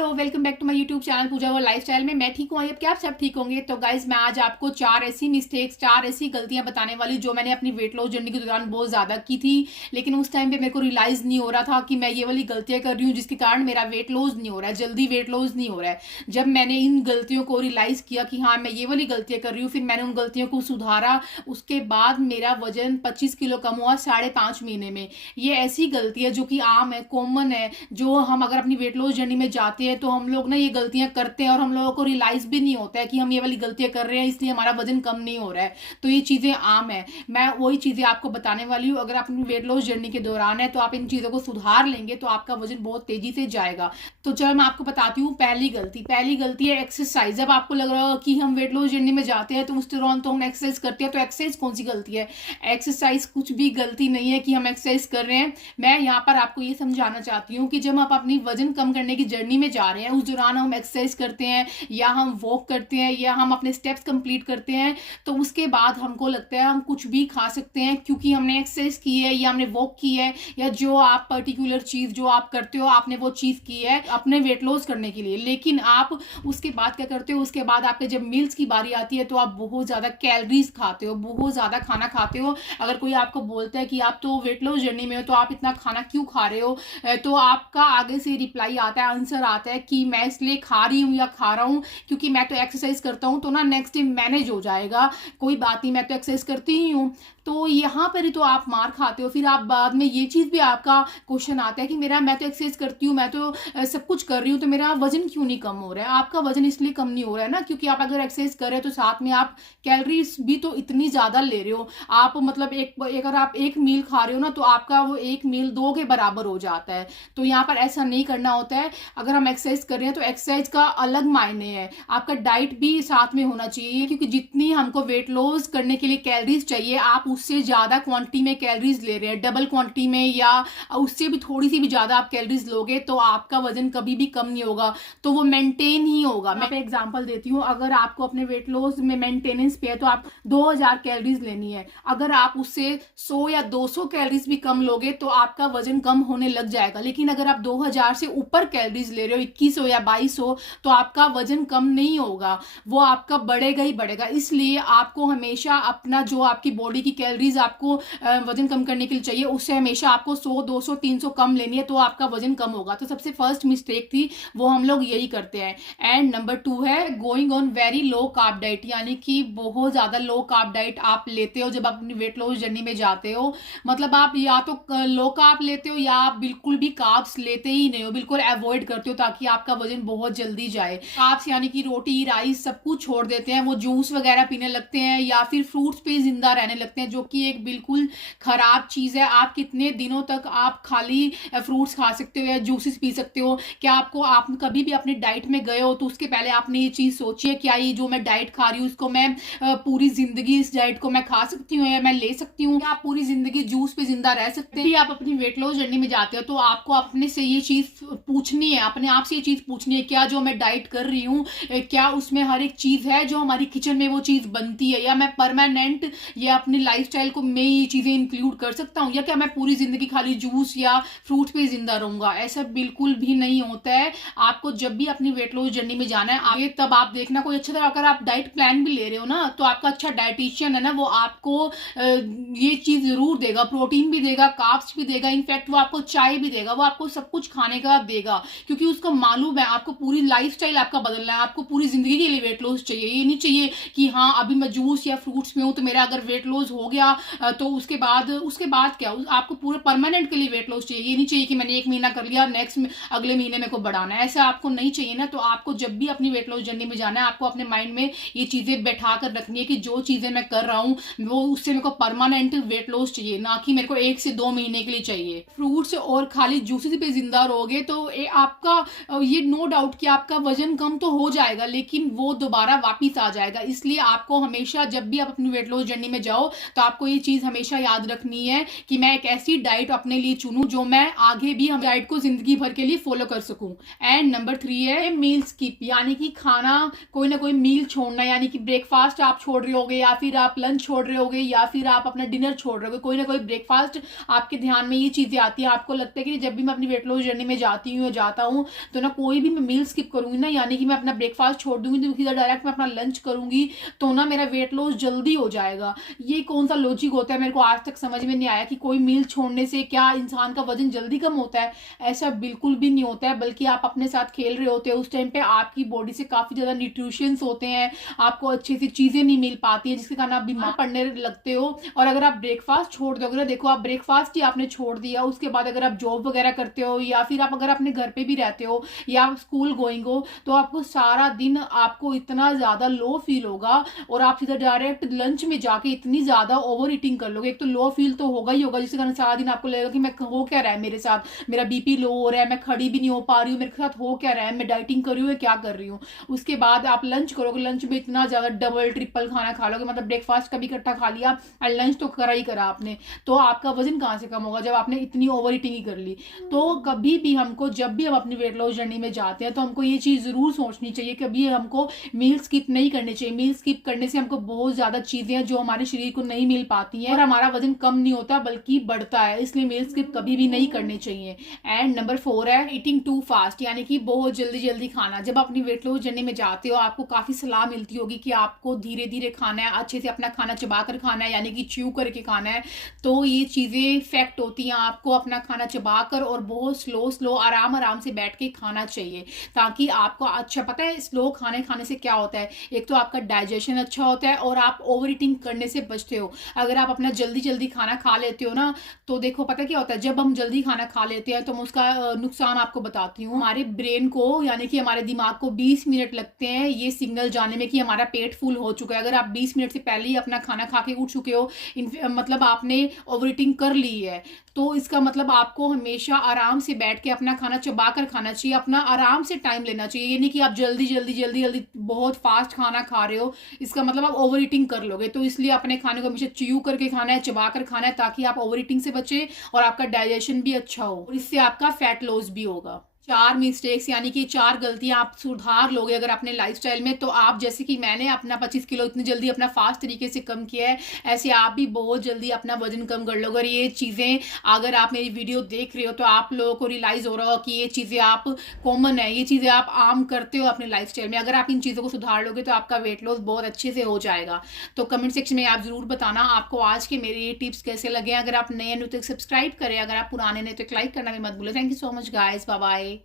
Hello, welcome back to my YouTube channel Pooja world lifestyle में। मैं ठीक हूँ, अब क्या आप सब ठीक होंगे। तो गाइज मैं आज आपको चार ऐसी गलतियां बताने वाली जो मैंने अपनी वेट लॉस जर्नी के दौरान बहुत ज्यादा की थी, लेकिन उस टाइम पे मेरे को रियलाइज नहीं हो रहा था कि मैं ये वाली गलतियां कर रही हूँ जिसके कारण मेरा वेट लॉस नहीं हो रहा है, जल्दी वेट लॉस नहीं हो रहा है। जब मैंने इन गलतियों को रियलाइज किया कि हाँ मैं ये वाली गलतियां कर रही हूँ, फिर मैंने उन गलतियों को सुधारा। उसके बाद मेरा वजन 25 किलो कम हुआ 5.5 महीने में। ये ऐसी गलती है जो कि आम है, कॉमन है, जो हम अगर अपनी वेट लॉस जर्नी में जाते हैं तो हम लोग ना ये गलतियां करते हैं और हम लोगों को रियलाइज भी नहीं होता है कि हम ये वाली गलतियां कर रहे हैं, इसलिए हमारा वजन कम नहीं हो रहा है। तो ये चीजें आम है, मैं वही चीजें आपको बताने वाली हूँ। अगर आप अपनी वेट लॉस जर्नी के दौरान है तो आप इन चीजों को सुधार लेंगे तो आपका वजन बहुत तेजी से जाएगा। तो चलो मैं आपको बताती हूँ। पहली गलती है एक्सरसाइज। जब आपको लग रहा हो कि हम वेट लॉस जर्नी में जाते हैं तो उस दौरान तो हम एक्सरसाइज करते हैं, तो एक्सरसाइज कौन सी गलती है? एक्सरसाइज कुछ भी गलती नहीं है कि हम एक्सरसाइज कर रहे हैं। मैं यहाँ पर आपको ये समझाना चाहती हूँ कि जब आप अपनी वजन कम करने की जर्नी में जा रहे हैं उस दौरान हम एक्सरसाइज करते हैं या हम वॉक करते हैं या हम अपने स्टेप्स कंप्लीट करते हैं, तो उसके बाद हमको लगता है हम कुछ भी खा सकते हैं क्योंकि हमने एक्सरसाइज की है या हमने वॉक की है, या जो आप पर्टिकुलर चीज जो आप करते हो आपने वो चीज की है अपने वेट लॉस करने के लिए। लेकिन आप उसके बाद क्या करते हो? उसके बाद आपके जब मील्स की बारी आती है तो आप बहुत ज्यादा कैलोरीज खाते हो, बहुत ज्यादा खाना खाते हो। अगर कोई आपको बोलता है कि आप तो वेट लॉस जर्नी में हो तो आप इतना खाना क्यों खा रहे हो, तो आपका आगे से रिप्लाई आता है, आंसर आता है कि मैं इसलिए खा रही हूँ या खा रहा हूँ क्योंकि मैं तो एक्सरसाइज करता हूँ, तो ना नेक्स्ट डे मैनेज हो जाएगा, कोई बात नहीं, मैं तो एक्सरसाइज करती ही हूँ। तो यहाँ पर ही तो आप मार खाते हो। फिर आप बाद में ये चीज भी आपका क्वेश्चन आता है कि मैं तो एक्सरसाइज करती हूँ, मैं तो सब कुछ कर रही हूँ, तो मेरा वजन क्यों नहीं कम हो रहा है? आपका वजन इसलिए कम नहीं हो रहा है ना क्योंकि आप अगर एक्सरसाइज कर रहे हो तो साथ में आप कैलोरीज भी तो इतनी ज्यादा ले रहे हो। आप मतलब अगर आप एक मील खा रहे हो ना तो आपका वो एक मील दो के बराबर हो जाता है। तो यहाँ पर ऐसा नहीं करना होता है। अगर हम एक्सरसाइज कर रहे हैं तो एक्सरसाइज का अलग मायने है, आपका डाइट भी साथ में होना चाहिए क्योंकि जितनी हमको वेट लॉस करने के लिए कैलोरीज चाहिए आप उससे ज्यादा क्वांटिटी में कैलोरीज ले रहे हैं, डबल क्वांटिटी में या उससे भी थोड़ी सी भी ज्यादा आप कैलोरीज लोगे तो आपका वजन कभी भी कम नहीं होगा, तो वो मेंटेन ही होगा। मैं एग्जांपल देती हूँ, अगर आपको अपने वेट लॉस में मेंटेनेंस पे है तो आप 2000 कैलोरीज लेनी है। अगर आप उससे 100 या 200 कैलोरीज भी कम लोगे तो आपका वजन कम होने लग जाएगा। लेकिन अगर आप 2000 से ऊपर कैलोरीज ले रहे हो, 2100 या 2200, तो आपका वजन कम नहीं होगा, वो आपका बढ़ेगा ही बढ़ेगा। इसलिए आपको हमेशा अपना जो आपकी बॉडी की कैलोरीज आपको वजन कम करने के लिए चाहिए उससे हमेशा आपको 100 200 300 कम लेनी है, तो आपका वजन कम होगा। तो सबसे फर्स्ट मिस्टेक थी वो हम लोग यही करते हैं। एंड नंबर 2 है going on very low carb diet, यानी कि बहुत ज्यादा लो कार्ब डाइट आप लेते हो जब आप अपनी वेट लॉस जर्नी में जाते हो। मतलब आप या तो लो कार्ब लेते हो या आप बिल्कुल भी कार्ब्स लेते ही नहीं हो, बिल्कुल अवॉइड करते हो ताकि आपका वजन बहुत जल्दी जाए। कार्ब्स यानी कि रोटी राइस सब कुछ छोड़ देते हैं, वो जूस वगैरह पीने लगते हैं या फिर फ्रूट्स पे जिंदा रहने लगते हैं, जो कि एक बिल्कुल खराब चीज है। आप कितने दिनों तक आप खाली फ्रूट्स खा सकते हो या जूसेस पी सकते हो? क्या आप कभी भी अपनी डाइट में गए हो तो उसके पहले आपने ये चीज सोची है क्या ये जो मैं डाइट खा रही हूँ उसको मैं पूरी जिंदगी इस डाइट को मैं खा सकती हूँ या मैं ले सकती हूँ? आप पूरी जिंदगी जूस पे जिंदा रह सकते हैं? आप अपनी वेट लॉस जर्नी में जाते हो तो आपको अपने से ये चीज पूछनी है, अपने आप से ये चीज पूछनी है, क्या जो मैं डाइट कर रही हूँ क्या उसमें हर एक चीज है जो हमारी किचन में वो चीज बनती है, या मैं परमानेंट या अपनी लाइफस्टाइल को मैं ये चीजें इंक्लूड कर सकता हूँ, या क्या मैं पूरी जिंदगी खाली जूस या फ्रूट पे जिंदा रहूंगा? ऐसा बिल्कुल भी नहीं होता है। आपको जब भी अपनी वेट लॉस जर्नी में जाना है आगे तब आप देखना कोई अच्छा तरह, अगर आप डाइट प्लान भी ले रहे हो ना तो आपका अच्छा डाइटिशियन है ना वो आपको ये चीज जरूर देगा, प्रोटीन भी देगा, कार्ब्स भी देगा, इनफैक्ट वो आपको चाय भी देगा, वो आपको सब कुछ खाने का देगा क्योंकि उसको मालूम है आपको पूरी लाइफस्टाइल आपका बदलना है, आपको पूरी जिंदगी के लिए वेट लॉस चाहिए। ये नहीं चाहिए कि हाँ अभी मैं जूस या फ्रूट्स में हूं तो मेरा अगर वेट लॉस हो गया तो उसके बाद क्या, आपको पूरे परमानेंट के लिए वेट लॉस चाहिए। ये नहीं चाहिए कि मैंने 1 महीना कर लिया नेक्स्ट अगले महीने मेरे को बढ़ाना है, ऐसा आपको नहीं चाहिए ना। तो आपको जब भी अपनी वेट लॉस जर्नी में जाना है आपको अपने माइंड में ये चीजें बैठा कर रखनी है कि जो चीजें मैं कर रहा हूँ वो उससे मेरे को परमानेंट वेट लॉस चाहिए, ना कि मेरे को 1 से 2 महीने के लिए चाहिए। फ्रूट्स और खाली जूसेस पे जिंदा रहोगे तो आपका ये नो डाउट कि आपका वजन कम तो हो जाएगा लेकिन वो दोबारा वापिस आ जाएगा। इसलिए आपको हमेशा जब भी आप अपनी वेट लॉस जर्नी में जाओ तो आपको ये चीज हमेशा याद रखनी है कि मैं एक ऐसी डाइट अपने लिए चुनूं जो मैं आगे भी हम डाइट को जिंदगी भर के लिए फॉलो कर सकूं। एंड नंबर 3 है मील स्किप, यानी कि खाना कोई ना कोई मील छोड़ना, यानी कि ब्रेकफास्ट आप छोड़ रहे होगे या फिर आप लंच छोड़ रहे होगे या फिर आप अपना डिनर छोड़ रहे होगे, कोई ना कोई ब्रेकफास्ट आपके ध्यान में ये चीजें आती है। आपको लगता है कि जब भी मैं अपनी वेट लॉस जर्नी में जाती हूँ जाता हूँ तो ना कोई भी मैं मील स्किप करूँगी ना, यानी कि मैं अपना ब्रेकफास्ट छोड़ दूँगी तो सीधा डायरेक्ट मैं अपना लंच करूँगी, तो ना मेरा वेट लॉस जल्दी हो जाएगा। ये कौन-सा लॉजिक होता है, मेरे को आज तक समझ में नहीं आया कि कोई मील छोड़ने से क्या इंसान का वज़न जल्दी कम होता है। ऐसा बिल्कुल भी नहीं होता है, बल्कि आप अपने साथ खेल रहे होते हो, उस टाइम पे आपकी बॉडी से काफ़ी ज़्यादा न्यूट्रिशंस होते हैं, आपको अच्छी सी चीज़ें नहीं मिल पाती हैं, जिसके कारण आप बीमार पड़ने लगते हो। और अगर आप ब्रेकफास्ट छोड़ दोगे ना, देखो आप ब्रेकफास्ट ही आपने छोड़ दिया, उसके बाद अगर आप जॉब वगैरह करते हो या फिर आप अगर अपने घर पे भी रहते हो या आप स्कूल गोइंग हो, तो आपको सारा दिन आपको इतना ज़्यादा लो फील होगा और आप सीधा डायरेक्ट लंच में जाके इतनी ज़्यादा ओवर ईटिंग कर लोगे। एक तो लो फील तो होगा ही होगा, जिसके कारण सारा दिन आपको लगेगा कि मैं हो क्या रहा है मेरे साथ, मेरा बीपी लो हो रहा है, मैं खड़ी भी नहीं हो पा रही हूँ, मेरे साथ हो क्या रहा है, मैं डाइटिंग कर रही हूँ या क्या कर रही हूँ। उसके बाद आप लंच करोगे, लंच में इतना ज़्यादा डबल ट्रिपल खाना खा लोगे, मतलब ब्रेकफास्ट का भी इकट्ठा खा लिया और लंच तो करा ही करा आपने, तो आपका वजन कहाँ से कम होगा जब आपने इतनी ओवर ईटिंग ही कर ली। तो कभी भी हमको, जब भी हम अपनी वेट लॉस जर्नी में जाते हैं, तो हमको ये चीज़ ज़रूर सोचनी चाहिए, कभी हमको मील स्किप नहीं करनी चाहिए। मील स्किप करने से हमको बहुत ज़्यादा चीज़ें हैं जो हमारे शरीर को नहीं मिल पाती हैं और हमारा वजन कम नहीं होता बल्कि बढ़ता है, इसलिए मील स्किप कभी भी नहीं करनी चाहिए। एंड नंबर 4 है ईटिंग टू फास्ट, यानी कि बहुत जल्दी जल्दी खाना। जब अपनी वेट लॉस जर्नी में जाते हो, आपको काफ़ी सलाह मिलती होगी कि आपको धीरे धीरे खाना है, अच्छे से अपना खाना चबा कर खाना है, यानी कि च्यू करके खाना है। तो ये चीज़ें फैक्ट होती हैं, आपको अपना खाना चबा कर और बहुत स्लो स्लो आराम आराम से बैठ के खाना चाहिए, ताकि आपको अच्छा, पता है स्लो खाने से क्या होता है, एक तो आपका डाइजेशन अच्छा होता है और आप ओवर ईटिंग करने से बचते हो। अगर आप अपना जल्दी जल्दी खाना खा लेते हो ना, तो देखो पता क्या होता है, जब हम जल्दी खाना खा लेते हैं तो मैं उसका नुकसान आपको बताती हूँ। हमारे ब्रेन को, यानी कि हमारे दिमाग को 20 मिनट लगते हैं ये सिग्नल जाने में कि हमारा पेट फुल हो चुका है। अगर आप 20 मिनट से पहले ही अपना खाना खा के उठ चुके हो, मतलब आपने ओवर ईटिंग कर ली है, तो इसका मतलब आपको हमेशा आराम से बैठ के अपना खाना चबा कर खाना चाहिए, अपना आराम से टाइम लेना चाहिए। ये नहीं कि आप जल्दी जल्दी जल्दी जल्दी बहुत फास्ट खाना खा रहे हो, इसका मतलब आप ओवर ईटिंग कर लोगे। तो इसलिए अपने खाने को हमेशा च्यू करके खाना है, चबा कर खाना है, ताकि आप ओवर ईटिंग से बचे और आपका डाइजेशन भी अच्छा हो और इससे आपका फैट लॉस भी होगा। 4 मिस्टेक्स, यानी कि 4 गलतियां आप सुधार लोगे अगर अपने लाइफस्टाइल में, तो आप, जैसे कि मैंने अपना 25 किलो इतनी जल्दी अपना फास्ट तरीके से कम किया है, ऐसे आप भी बहुत जल्दी अपना वजन कम कर लोगे। और ये चीज़ें, अगर आप मेरी वीडियो देख रहे हो तो आप लोगों को रियलाइज़ हो रहा हो कि ये चीज़ें आप कॉमन है, ये चीज़ें आप आम करते हो अपने लाइफस्टाइल में। अगर आप इन चीज़ों को सुधार लोगे तो आपका वेट लॉस बहुत अच्छे से हो जाएगा। तो कमेंट सेक्शन में आप ज़रूर बताना आपको आज के मेरे ये टिप्स कैसे लगे। अगर आप नए हैं तो सब्सक्राइब करें, अगर आप पुराने नहीं तो एक लाइक करना भी मत भूलें। Thank you so much guys, bye bye.